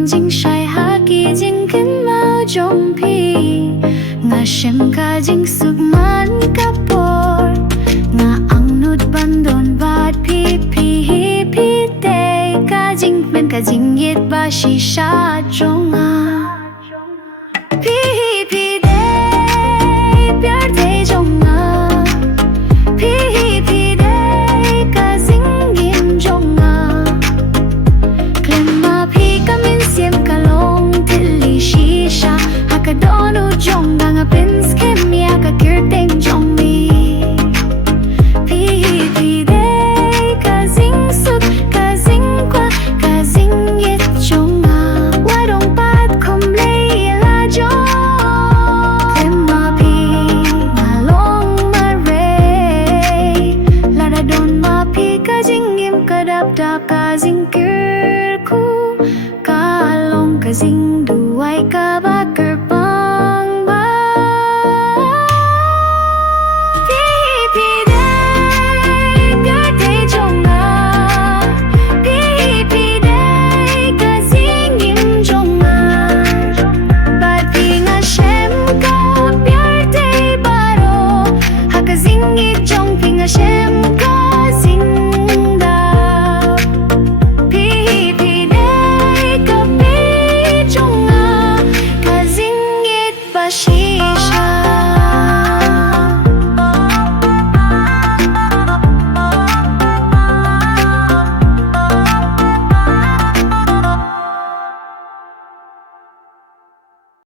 man jing shai ha ki jing kin mau jong pi nga shem ka jing suk man kapor nga ang nut bandon bat pi pi pi te ka jing men ka jingieit ba shisha jong nga pi pi de Pyrthei Jong Nga pi pi de ka jingim jong nga klem ma pi kamin siem kalong tili shisha hakadonu jong nga pins kemia ka kyrteng jong mi pi pi de ka jing suk ka jing kwa ka jingieit jong nga wadong pat khom lei la jong klem ma pi ngalong ma re la da don ma pi ka jingim ka dap dap ka jing kyr ku ka long ka jing duwai kaba